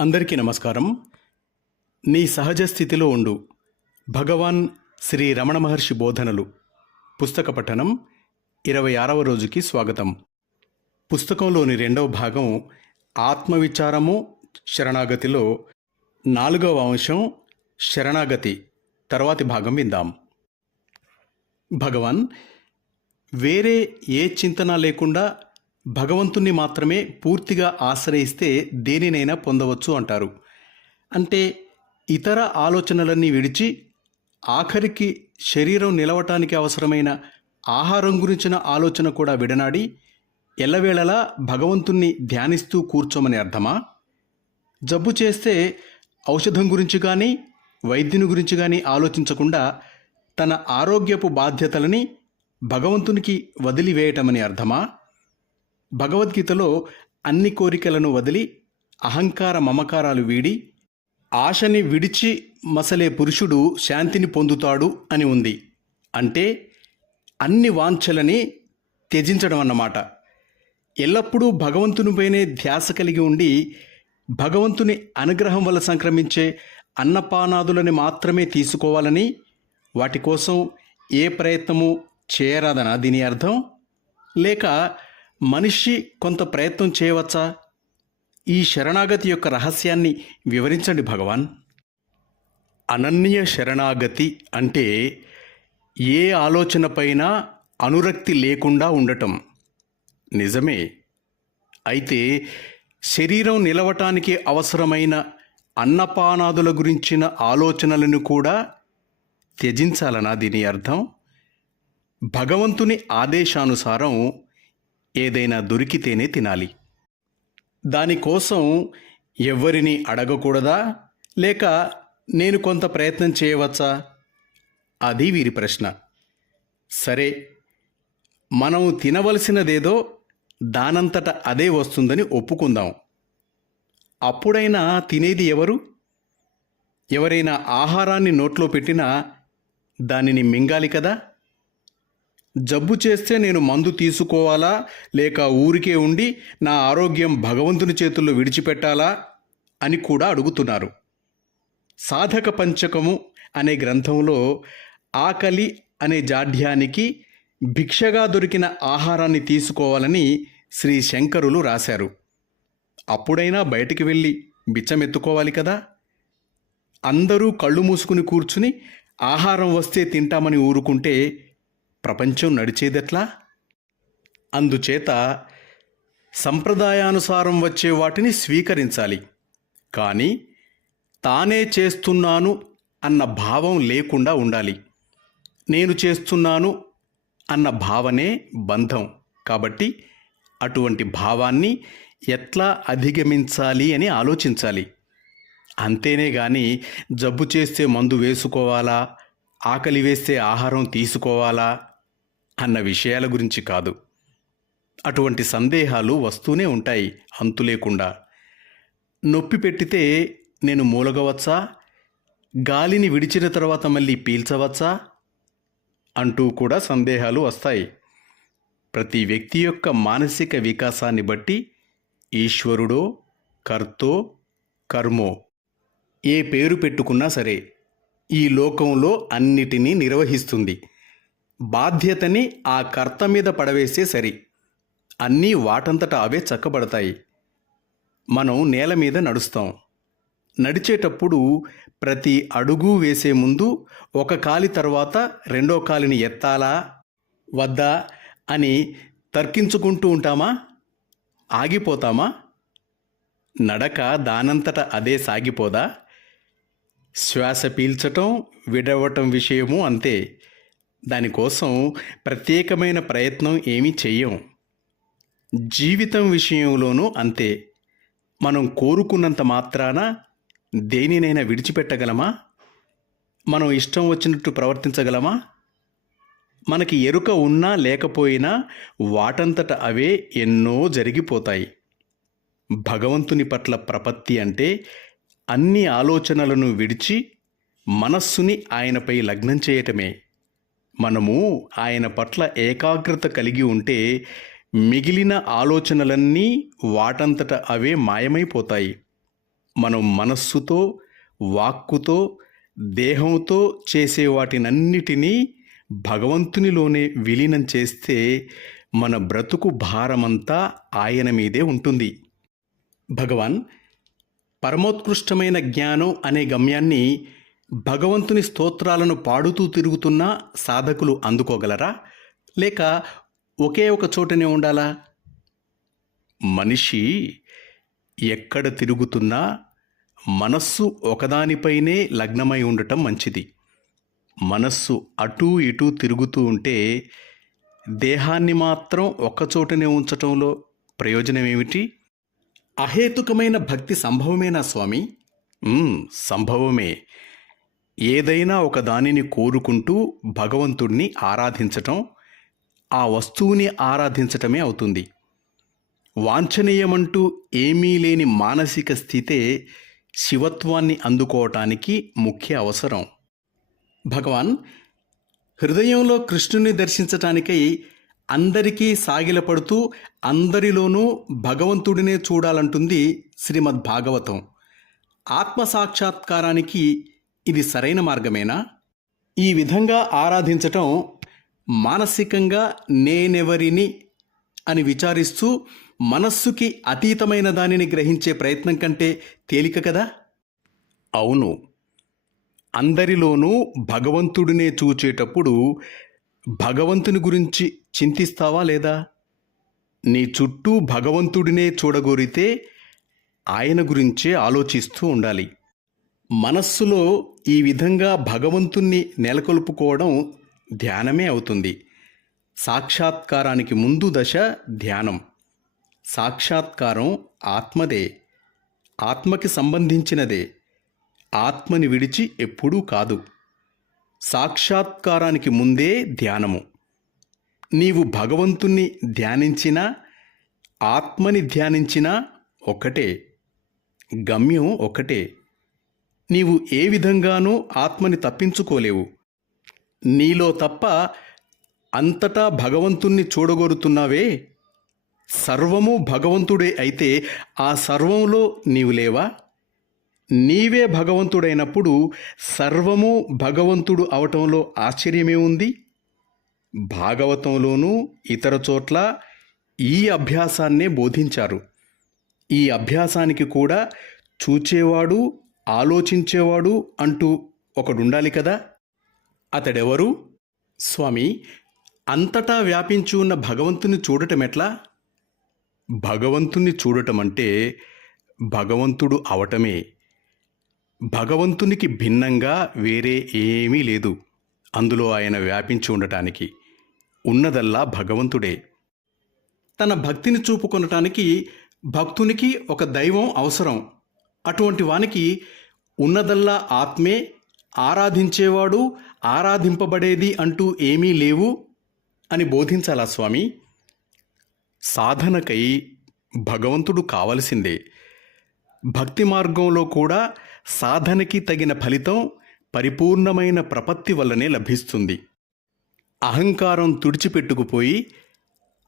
అందరికీ నమస్కారం. నీ సహజ స్థితిలో ఉండు. భగవాన్ శ్రీ రమణ మహర్షి బోధనలు. పుస్తక పఠనం ఇరవై ఆరవ రోజుకి స్వాగతం. పుస్తకంలోని రెండవ భాగం ఆత్మవిచారము శరణాగతిలో నాలుగవ అంశం శరణాగతి. తర్వాతి భాగం విందాం. భగవాన్ వేరే ఏ చింతన లేకుండా భగవంతుణ్ణి మాత్రమే పూర్తిగా ఆశ్రయిస్తే దేనినైనా పొందవచ్చు అంటారు. అంటే ఇతర ఆలోచనలన్నీ విడిచి ఆఖరికి శరీరం నిలవటానికి అవసరమైన ఆహారం గురించిన ఆలోచన కూడా విడనాడి ఎల్లవేళలా భగవంతుణ్ణి ధ్యానిస్తూ కూర్చోమని అర్థమా? జబ్బు చేస్తే ఔషధం గురించి కానీ వైద్యుని గురించి కానీ ఆలోచించకుండా తన ఆరోగ్యపు బాధ్యతలని భగవంతునికి వదిలివేయటమని అర్థమా? భగవద్గీతలో అన్ని కోరికలను వదిలి అహంకార మమకారాలు వీడి ఆశని విడిచి మసలే పురుషుడు శాంతిని పొందుతాడు అని ఉంది. అంటే అన్ని వాంఛలని త్యజించడం అన్నమాట. ఎల్లప్పుడూ భగవంతునిపైనే ధ్యాస కలిగి ఉండి భగవంతుని అనుగ్రహం వల్ల సంక్రమించే అన్నపానాదులని మాత్రమే తీసుకోవాలని వాటి కోసం ఏ ప్రయత్నము చేయరాదనా దీని అర్థం? లేక మనిషి కొంత ప్రయత్నం చేయవచ్చా? ఈ శరణాగతి యొక్క రహస్యాన్ని వివరించండి భగవాన్. అనన్య శరణాగతి అంటే ఏ ఆలోచనపైన అనురక్తి లేకుండా ఉండటం. నిజమే. అయితే శరీరం నిలవటానికి అవసరమైన అన్నపానాదుల గురించిన ఆలోచనలను కూడా త్యజించాలనా దీని అర్థం? భగవంతుని ఆదేశానుసారం ఏదైనా దొరికితేనే తినాలి. దానికోసం ఎవరిని అడగకూడదా? లేక నేను కొంత ప్రయత్నం చేయవచ్చా? అది వీరి ప్రశ్న. సరే మనం తినవలసినదేదో దానంతట అదే వస్తుందని ఒప్పుకుందాం. అప్పుడైనా తినేది ఎవరు? ఎవరైనా ఆహారాన్ని నోట్లో పెట్టినా దానిని మింగాలి కదా? జబ్బు చేస్తే నేను మందు తీసుకోవాలా? లేక ఊరికే ఉండి నా ఆరోగ్యం భగవంతుని చేతుల్లో విడిచిపెట్టాలా? అని కూడా అడుగుతున్నారు. సాధక పంచకము అనే గ్రంథంలో ఆకలి అనే జాఢ్యానికి భిక్షగా దొరికిన ఆహారాన్ని తీసుకోవాలని శ్రీ శంకరులు రాశారు. అప్పుడైనా బయటికి వెళ్ళి బిచ్చమెత్తుకోవాలి కదా? అందరూ కళ్ళు మూసుకుని కూర్చుని ఆహారం వస్తే తింటామని ఊరుకుంటే ప్రపంచం నడిచేదెట్లా? అందుచేత సంప్రదాయానుసారం వచ్చే వాటిని స్వీకరించాలి. కానీ తానే చేస్తున్నాను అన్న భావం లేకుండా ఉండాలి. నేను చేస్తున్నాను అన్న భావనే బంధం. కాబట్టి అటువంటి భావాన్ని ఎట్లా అధిగమించాలి అని ఆలోచించాలి. అంతేనే గాని జబ్బు చేస్తే మందు వేసుకోవాలా? ఆకలి వేస్తే ఆహారం తీసుకోవాలా? అన్న విషయాల గురించి కాదు. అటువంటి సందేహాలు వస్తూనే ఉంటాయి అంతు లేకుండా నొప్పి పెట్టితే నేను మూలగవచ్చా? గాలిని విడిచిన తర్వాత మళ్ళీ పీల్చవచ్చా? అంటూ కూడా సందేహాలు వస్తాయి. ప్రతి వ్యక్తి యొక్క మానసిక వికాసాన్ని బట్టి ఈశ్వరుడో కర్తో కర్మో ఏ పేరు పెట్టుకున్నా సరే ఈ లోకంలో అన్నిటినీ నిర్వహిస్తుంది. బాధ్యతని ఆ కర్త మీద పడవేస్తే సరి. అన్నీ వాటంతట అవే చక్కబడతాయి. మనం నేల మీద నడుస్తాం. నడిచేటప్పుడు ప్రతి అడుగు వేసే ముందు ఒక కాలి తర్వాత రెండో కాలిని ఎత్తాలా? వద్దా? అని తర్కించుకుంటూ ఉంటామా? ఆగిపోతామా? నడక దానంతట అదే సాగిపోదా? శ్వాస పీల్చటం విడవటం విషయము అంతే. దానికోసం ప్రత్యేకమైన ప్రయత్నం ఏమీ చెయ్యం. జీవితం విషయంలోనూ అంతే. మనం కోరుకున్నంత మాత్రాన దేనినైనా విడిచిపెట్టగలమా? మనం ఇష్టం వచ్చినట్టు ప్రవర్తించగలమా? మనకి ఎరుక ఉన్నా లేకపోయినా వాటంతట అవే ఎన్నో జరిగిపోతాయి. భగవంతుని పట్ల ప్రపత్తి అంటే అన్ని ఆలోచనలను విడిచి మనస్సుని ఆయనపై లగ్నం చేయటమే. మనము ఆయన పట్ల ఏకాగ్రత కలిగి ఉంటే మిగిలిన ఆలోచనలన్నీ వాటంతట అవే మాయమైపోతాయి. మనం మనస్సుతో వాక్కుతో దేహంతో చేసే వాటినన్నిటినీ భగవంతునిలోనే విలీనం చేస్తే మన బ్రతుకు భారమంతా ఆయన మీదే ఉంటుంది. భగవాన్ పరమోత్కృష్టమైన జ్ఞానం అనే గమ్యాన్ని భగవంతుని స్తోత్రాలను పాడుతూ తిరుగుతున్న సాధకులు అందుకోగలరా? లేక ఒకే ఒక చోటనే ఉండాలా? మనిషి ఎక్కడ తిరుగుతున్నా మనస్సు ఒకదానిపైనే లగ్నమై ఉండటం మంచిది. మనస్సు అటూ ఇటూ తిరుగుతూ ఉంటే దేహాన్ని మాత్రం ఒక్కచోటనే ఉంచటంలో ప్రయోజనం ఏమిటి అహేతుకమైన భక్తి సంభవమేనా స్వామి? సంభవమే. ఏదైనా ఒక దానిని కోరుకుంటూ భగవంతుణ్ణి ఆరాధించటం ఆ వస్తువుని ఆరాధించటమే అవుతుంది. వాంఛనీయమంటూ ఏమీ లేని మానసిక స్థితే శివత్వాన్ని అందుకోవటానికి ముఖ్య అవసరం. భగవాన్ హృదయంలో కృష్ణుని దర్శించటానికై అందరికీ సాగిలపడుతూ అందరిలోనూ భగవంతుడినే చూడాలంటుంది శ్రీమద్ భాగవతం ఆత్మ సాక్షాత్కారానికి ఇది సరైన మార్గమేనా? ఈ విధంగా ఆరాధించటం మానసికంగా నేనెవరిని అని విచారిస్తూ మనస్సుకి అతీతమైన దానిని గ్రహించే ప్రయత్నం కంటే తేలిక కదా? అవును. అందరిలోనూ భగవంతుడినే చూచేటప్పుడు భగవంతుని గురించి చింతిస్తావా లేదా? నీ చుట్టూ భగవంతుడినే చూడగోరితే ఆయన గురించే ఆలోచిస్తూ ఉండాలి. మనస్సులో ఈ విధంగా భగవంతుణ్ణి నెలకొల్పుకోవడం ధ్యానమే అవుతుంది. సాక్షాత్కారానికి ముందు దశ ధ్యానం. సాక్షాత్కారం ఆత్మదే. ఆత్మకి సంబంధించినదే. ఆత్మని విడిచి ఎప్పుడూ కాదు. సాక్షాత్కారానికి ముందే ధ్యానము. నీవు భగవంతుణ్ణి ధ్యానించినా ఆత్మని ధ్యానించినా ఒకటే. గమ్యం ఒకటే. నీవు ఏ విధంగానూ ఆత్మని తప్పించుకోలేవు. నీలో తప్ప అంతటా భగవంతుణ్ణి చూడగోరుతున్నావే? సర్వము భగవంతుడే అయితే ఆ సర్వంలో నీవు లేవా? నీవే భగవంతుడైనప్పుడు సర్వము భగవంతుడు అవటంలో ఆశ్చర్యమే ఉంది. భాగవతంలోనూ ఇతర చోట్ల ఈ అభ్యాసాన్నే బోధించారు. ఈ అభ్యాసానికి కూడా చూచేవాడు ఆలోచించేవాడు అంటూ ఒకడుండాలి కదా? అతడెవరు? స్వామి అంతటా వ్యాపించి ఉన్న భగవంతుని చూడటం ఎట్లా భగవంతుని చూడటం అంటే భగవంతుడు అవటమే. భగవంతునికి భిన్నంగా వేరే ఏమీ లేదు. అందులో ఆయన వ్యాపించి ఉండటానికి ఉన్నదల్లా భగవంతుడే. తన భక్తిని చూపుకొనటానికి భక్తునికి ఒక దైవం అవసరం. అటువంటి వానికి ఉన్నదల్లా ఆత్మే ఆరాధించేవాడు ఆరాధింపబడేది అంటూ ఏమీ లేవు అని బోధించాలా స్వామి? సాధనకై భగవంతుడు కావలసిందే. భక్తి మార్గంలో కూడా సాధనకి తగిన ఫలితం పరిపూర్ణమైన ప్రపత్తి వల్లనే లభిస్తుంది. అహంకారం తుడిచిపెట్టుకుపోయి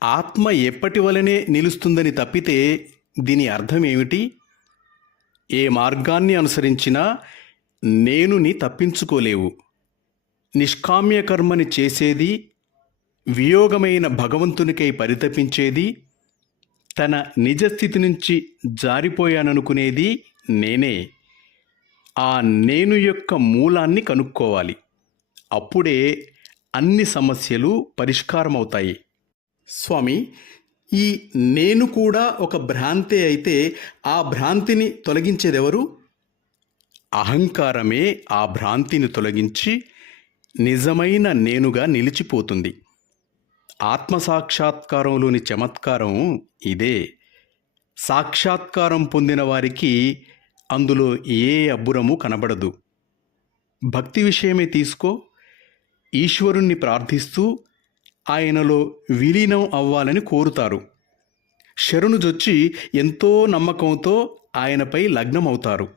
ఆత్మ ఎప్పటి వలనే నిలుస్తుందని తప్పితే దీని అర్థం ఏమిటి ఏ మార్గాన్ని అనుసరించినా నేనుని తప్పించుకోలేవు. నిష్కామ్యకర్మని చేసేది వియోగమైన భగవంతునికై పరితపించేది తన నిజస్థితి నుంచి జారిపోయాననుకునేది నేనే. ఆ నేను యొక్క మూలాన్ని కనుక్కోవాలి. అప్పుడే అన్ని సమస్యలు పరిష్కారమవుతాయి. స్వామి ఈ నేను కూడా ఒక భ్రాంతే అయితే ఆ భ్రాంతిని తొలగించేదెవరు? అహంకారమే ఆ భ్రాంతిని తొలగించి నిజమైన నేనుగా నిలిచిపోతుంది. ఆత్మసాక్షాత్కారంలోని చమత్కారం ఇదే. సాక్షాత్కారం పొందిన వారికి అందులో ఏ అబ్బురము కనబడదు. భక్తి విషయమే తీసుకో ఈశ్వరుణ్ణి ప్రార్థిస్తూ ఆయనలో విలీనం అవ్వాలని కోరుతారు. శరణుజొచ్చి ఎంతో నమ్మకంతో ఆయనపై లగ్నమవుతారు.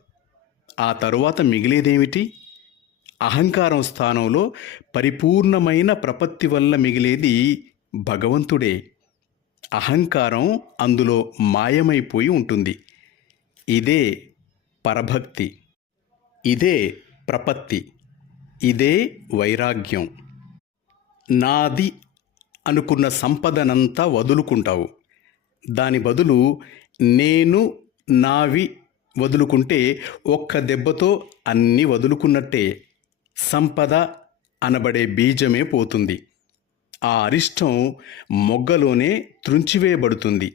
ఆ తరువాత మిగిలేదేమిటి? అహంకారం స్థానంలో పరిపూర్ణమైన ప్రపత్తి వల్ల మిగిలేది భగవంతుడే. అహంకారం అందులో మాయమైపోయి ఉంటుంది. ఇదే పరభక్తి. ఇదే ప్రపత్తి. ఇదే వైరాగ్యం. నాది అనుకున్న సంపదనంతా వదులుకుంటావు. దాని బదులు నేను నావి వదులుకుంటే ఒక్క దెబ్బతో అన్నీ వదులుకున్నట్టే. సంపద అనబడే బీజమే పోతుంది. ఆ అరిష్టం మొగ్గలోనే త్రుంచివేయబడుతుంది.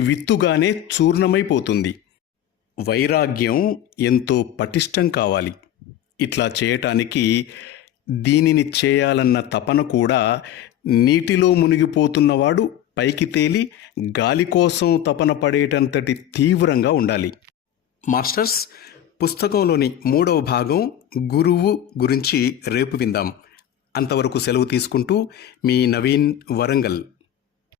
విత్తుగానే చూర్ణమైపోతుంది. వైరాగ్యం ఎంతో పటిష్టం కావాలి. ఇట్లా చేయటానికి దీనిని చేయాలన్న తపన కూడా నీటిలో మునిగిపోతున్నవాడు పైకి తేలి గాలి కోసం తపన పడేటంతటి తీవ్రంగా ఉండాలి. మాస్టర్స్ పుస్తకంలోని మూడవ భాగం గురువు గురించి రేపు విందాం. అంతవరకు సెలవు తీసుకుంటూ మీ నవీన్ వరంగల్.